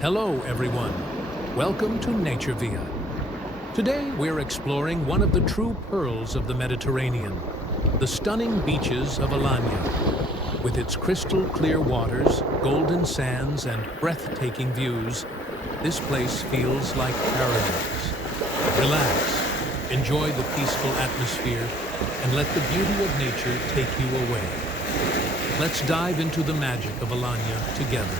Hello, everyone. Welcome to Nature Via. Today, we're exploring one of the true pearls of the Mediterranean, the stunning beaches of Alanya. With its crystal clear waters, golden sands, and breathtaking views, this place feels like paradise. Relax, enjoy the peaceful atmosphere, and let the beauty of nature take you away. Let's dive into the magic of Alanya together.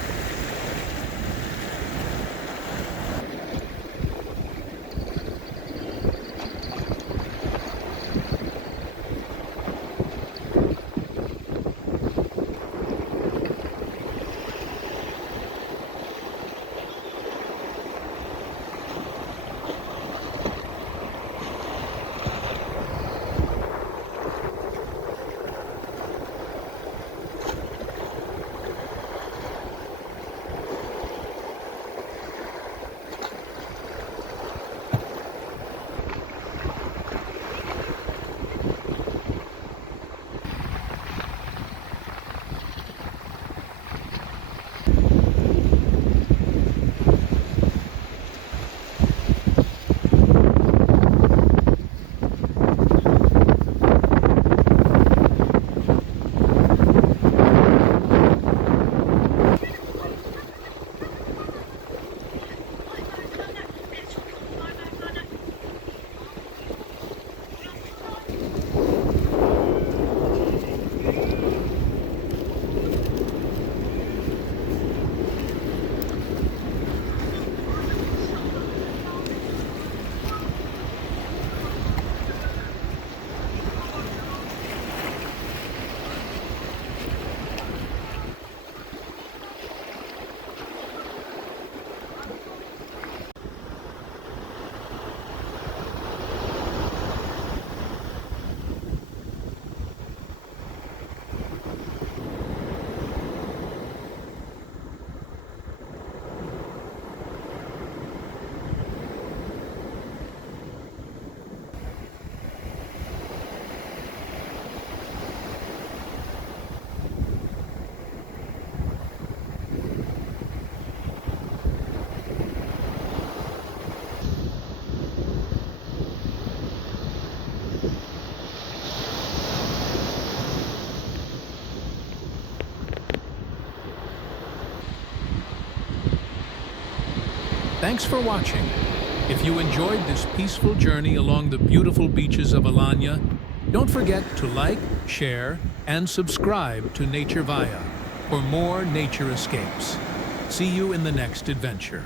Thanks for watching. If you enjoyed this peaceful journey along the beautiful beaches of Alanya, don't forget to like, share, and subscribe to Nature Via for more nature escapes. See you in the next adventure.